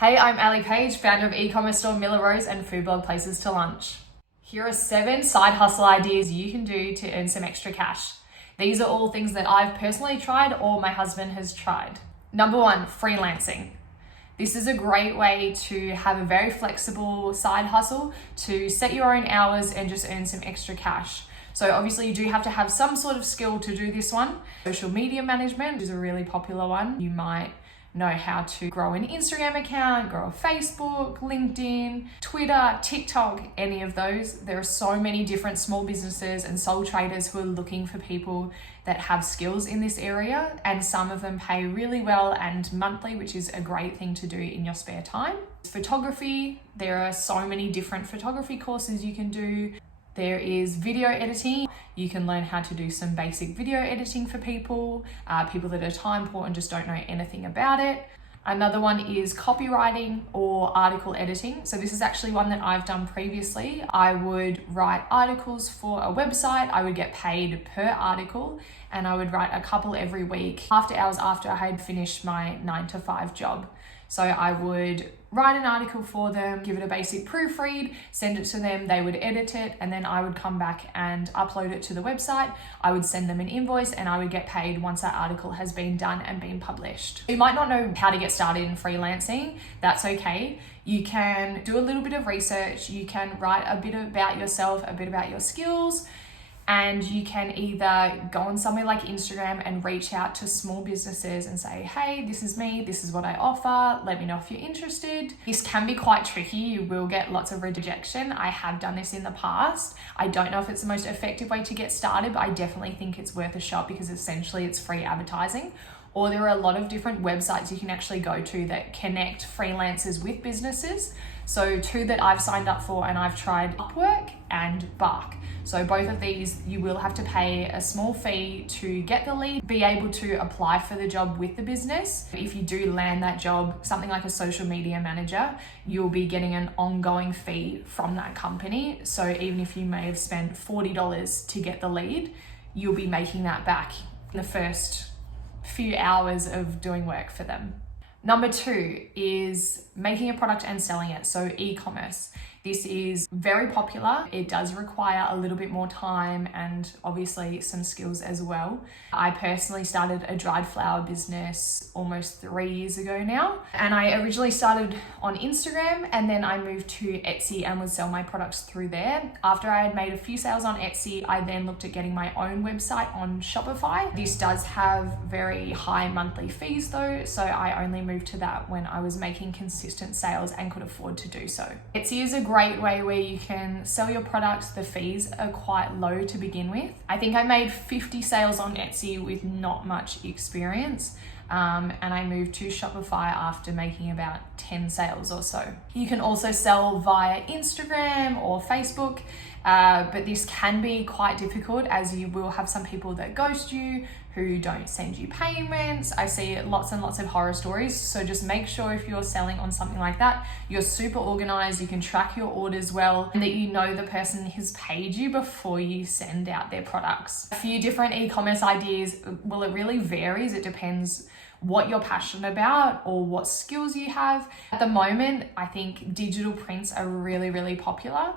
Hey, I'm Ali Page, founder of e-commerce store Miller Rose and food blog Places to Lunch. Here are 7 side hustle ideas you can do to earn some extra cash. These are all things that I've personally tried or my husband has tried. Number 1, freelancing. This is a great way to have a very flexible side hustle to set your own hours and just earn some extra cash. So obviously you do have to have some sort of skill to do this one. Social media management is a really popular one. You might know how to grow an Instagram account, grow a Facebook, LinkedIn, Twitter, TikTok, any of those. There are so many different small businesses and sole traders who are looking for people that have skills in this area, and some of them pay really well and monthly, which is a great thing to do in your spare time. Photography, there are so many different photography courses you can do. There is video editing. You can learn how to do some basic video editing for people that are time poor and just don't know anything about it. Another one is copywriting or article editing. So this is actually one that I've done previously. I would write articles for a website. I would get paid per article and I would write a couple every week after hours after I had finished my 9-to-5 job. So I would write an article for them, give it a basic proofread, send it to them, they would edit it, and then I would come back and upload it to the website. I would send them an invoice and I would get paid once that article has been done and been published. You might not know how to get started in freelancing. That's okay. You can do a little bit of research. You can write a bit about yourself, a bit about your skills, and you can either go on somewhere like Instagram and reach out to small businesses and say, hey, this is me, this is what I offer, let me know if you're interested. This can be quite tricky. You will get lots of rejection. I have done this in the past. I don't know if it's the most effective way to get started, but I definitely think it's worth a shot because essentially it's free advertising. Or there are a lot of different websites you can actually go to that connect freelancers with businesses. So 2 that I've signed up for and I've tried, Upwork and Bark. So both of these, you will have to pay a small fee to get the lead, be able to apply for the job with the business. If you do land that job, something like a social media manager, you'll be getting an ongoing fee from that company. So even if you may have spent $40 to get the lead, you'll be making that back in the first few hours of doing work for them. Number 2 is making a product and selling it. So e-commerce. This is very popular. It does require a little bit more time and obviously some skills as well. I personally started a dried flower business almost 3 years ago now. And I originally started on Instagram and then I moved to Etsy and would sell my products through there. After I had made a few sales on Etsy, I then looked at getting my own website on Shopify. This does have very high monthly fees though, so I only moved to that when I was making consistent sales and could afford to do so. Etsy is a great way where you can sell your products. The fees are quite low to begin with. I think I made 50 sales on Etsy with not much experience. And I moved to Shopify after making about 10 sales or so. You can also sell via Instagram or Facebook, but this can be quite difficult as you will have some people that ghost you, who don't send you payments. I see lots and lots of horror stories. So just make sure if you're selling on something like that, you're super organized, you can track your orders well, and that you know the person has paid you before you send out their products. A few different e-commerce ideas. Well, it really varies. It depends what you're passionate about or what skills you have. At the moment, I think digital prints are really, really popular.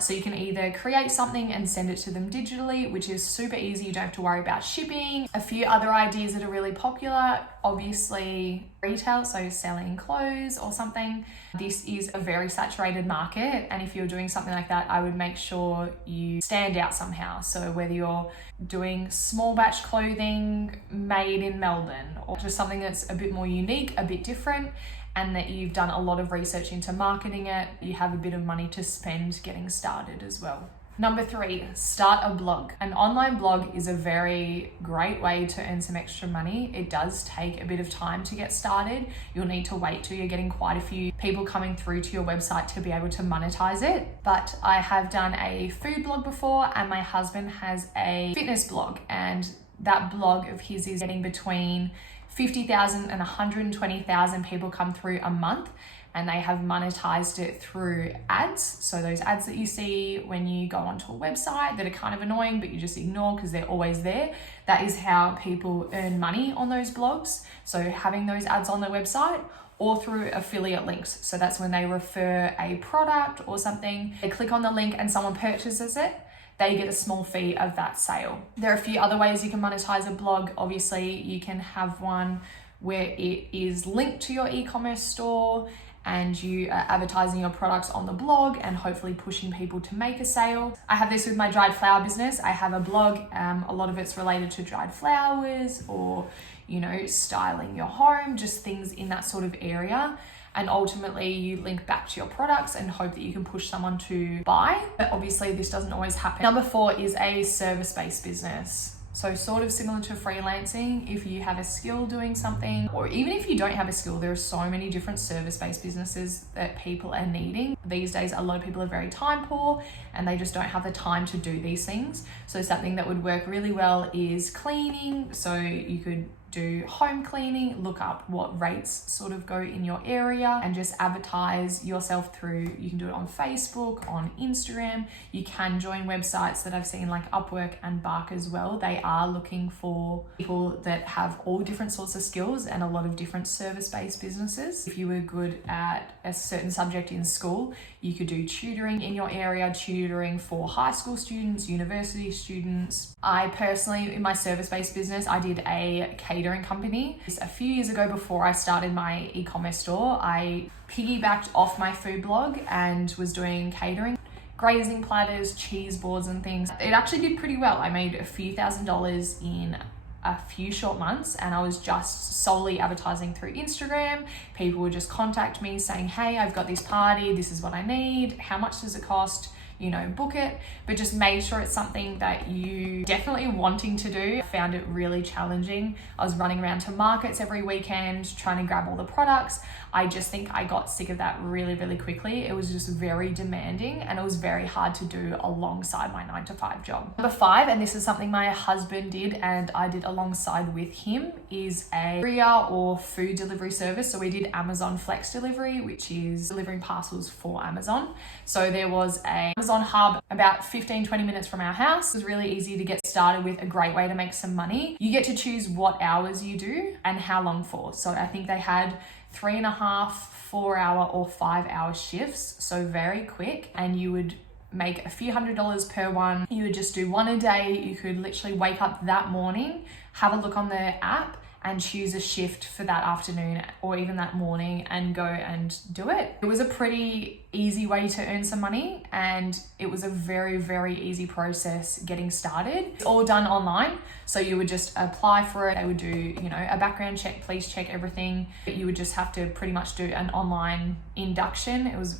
So you can either create something and send it to them digitally, which is super easy. You don't have to worry about shipping. A few other ideas that are really popular, obviously retail, so selling clothes or something. This is a very saturated market. And if you're doing something like that, I would make sure you stand out somehow. So whether you're doing small batch clothing made in Melbourne or just something that's a bit more unique, a bit different, and that you've done a lot of research into marketing it, you have a bit of money to spend getting started as well. Number 3, start a blog. An online blog is a very great way to earn some extra money. It does take a bit of time to get started. You'll need to wait till you're getting quite a few people coming through to your website to be able to monetize it. But I have done a food blog before and my husband has a fitness blog, and that blog of his is getting between 50,000 and 120,000 people come through a month, and they have monetized it through ads. So those ads that you see when you go onto a website that are kind of annoying, but you just ignore because they're always there. That is how people earn money on those blogs. So having those ads on their website, or through affiliate links. So that's when they refer a product or something, they click on the link and someone purchases it, they get a small fee of that sale. There are a few other ways you can monetize a blog. Obviously, you can have one where it is linked to your e-commerce store and you are advertising your products on the blog and hopefully pushing people to make a sale. I have this with my dried flower business. I have a blog, a lot of it's related to dried flowers or, you know, styling your home, just things in that sort of area. And ultimately you link back to your products and hope that you can push someone to buy. But obviously this doesn't always happen. Number 4 is a service-based business. So sort of similar to freelancing, if you have a skill doing something, or even if you don't have a skill, there are so many different service-based businesses that people are needing. These days, a lot of people are very time poor and they just don't have the time to do these things. So something that would work really well is cleaning. So you could do home cleaning, look up what rates sort of go in your area and just advertise yourself through, you can do it on Facebook, on Instagram. You can join websites that I've seen like Upwork and Bark as well. They are looking for people that have all different sorts of skills and a lot of different service-based businesses. If you were good at a certain subject in school, you could do tutoring in your area, tutoring for high school students, university students. I personally, in my service-based business, I did a catering company. A few years ago before I started my e-commerce store, I piggybacked off my food blog and was doing catering, grazing platters, cheese boards and things. It actually did pretty well. I made a few $1,000s in a few short months and I was just solely advertising through Instagram. People would just contact me saying, hey, I've got this party, this is what I need, how much does it cost? You know, book it, but just make sure it's something that you definitely wanting to do. I found it really challenging. I was running around to markets every weekend trying to grab all the products. I just think I got sick of that really, really quickly. It was just very demanding and it was very hard to do alongside my 9-to-5 job. Number 5, and this is something my husband did and I did alongside with him, is a courier or food delivery service. So we did Amazon Flex Delivery, which is delivering parcels for Amazon. So there was a Amazon hub about 15-20 minutes from our house. It was really easy to get started with, a great way to make some money. You get to choose what hours you do and how long for. So I think they had 3.5, 4-hour or 5-hour shifts. So very quick, and you would make a few $100s per one. You would just do one a day. You could literally wake up that morning, have a look on the app and choose a shift for that afternoon or even that morning and go and do it. It was a pretty easy way to earn some money and it was a very, very easy process getting started. It's all done online. So you would just apply for it. They would do, you know, a background check, police check, everything. You would just have to pretty much do an online induction. It was,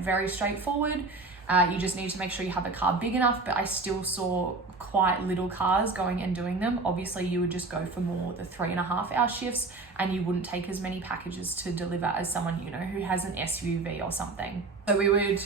very straightforward. You just need to make sure you have a car big enough, but I still saw quite little cars going and doing them. Obviously you would just go for more the 3.5-hour shifts and you wouldn't take as many packages to deliver as someone, you know, who has an SUV or something. So we would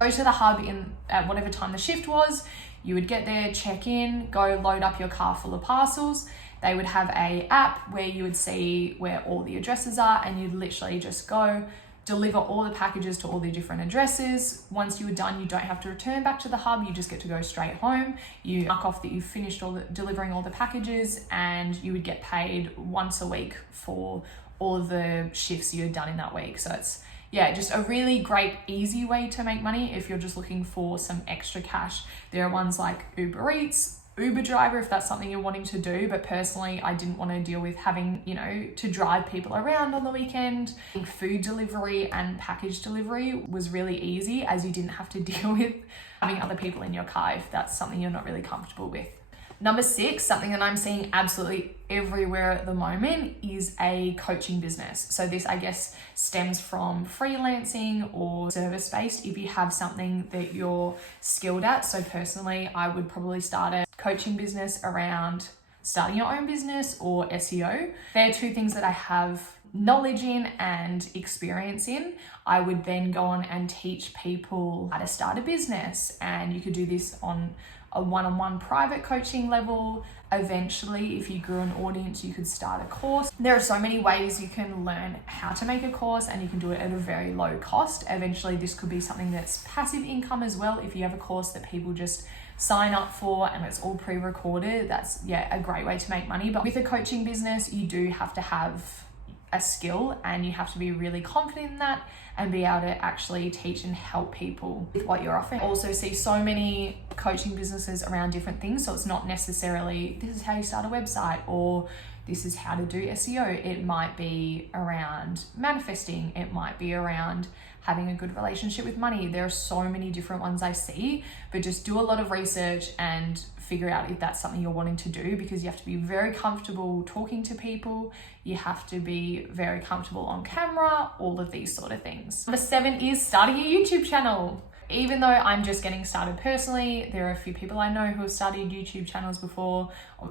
go to the hub at whatever time the shift was. You would get there, check in, go load up your car full of parcels. They would have a app where you would see where all the addresses are and you'd literally just go deliver all the packages to all the different addresses. Once you were done, you don't have to return back to the hub. You just get to go straight home. You mark off that you've finished delivering all the packages and you would get paid once a week for all of the shifts you had done in that week. So it's, just a really great, easy way to make money if you're just looking for some extra cash. There are ones like Uber Eats, Uber driver, if that's something you're wanting to do. But personally, I didn't want to deal with having, to drive people around on the weekend. Food delivery and package delivery was really easy as you didn't have to deal with having other people in your car if that's something you're not really comfortable with. Number 6, something that I'm seeing absolutely everywhere at the moment is a coaching business. So this, I guess, stems from freelancing or service-based if you have something that you're skilled at. So personally, I would probably start a coaching business around starting your own business or SEO. They're 2 things that I have knowledge in and experience in. I would then go on and teach people how to start a business, and you could do this on a one-on-one private coaching level. Eventually, if you grew an audience, you could start a course. There are so many ways you can learn how to make a course, and you can do it at a very low cost. Eventually, this could be something that's passive income as well. If you have a course that people just sign up for and it's all pre-recorded, that's a great way to make money. But with a coaching business, you do have to have a skill, and you have to be really confident in that and be able to actually teach and help people with what you're offering. I also see so many coaching businesses around different things, so it's not necessarily this is how you start a website or this is how to do SEO. It might be around manifesting, it might be around having a good relationship with money. There are so many different ones I see, but just do a lot of research and figure out if that's something you're wanting to do, because you have to be very comfortable talking to people. You have to be very comfortable on camera, all of these sort of things. Number 7 is starting a YouTube channel. Even though I'm just getting started personally, there are a few people I know who have started YouTube channels before.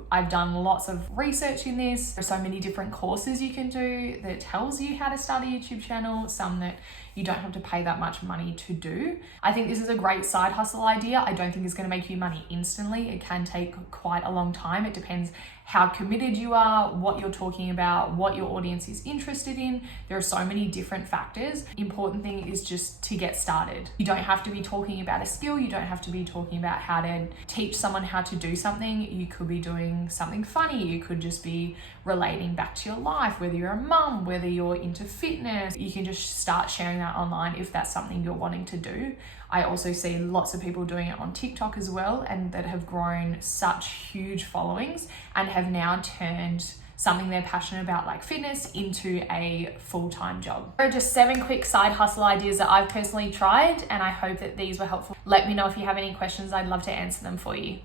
I've done lots of research in this. There's so many different courses you can do that tells you how to start a YouTube channel, some that you don't have to pay that much money to do. I think this is a great side hustle idea. I don't think it's going to make you money instantly. It can take quite a long time. It depends how committed you are, what you're talking about, what your audience is interested in. There are so many different factors. Important thing is just to get started. You don't have to be talking about a skill. You don't have to be talking about how to teach someone how to do something. You could be doing something funny. You could just be relating back to your life, whether you're a mum, whether you're into fitness. You can just start sharing that online if that's something you're wanting to do. I also see lots of people doing it on TikTok as well, and that have grown such huge followings and have now turned something they're passionate about, like fitness, into a full-time job. There are just 7 quick side hustle ideas that I've personally tried, and I hope that these were helpful. Let me know if you have any questions. I'd love to answer them for you.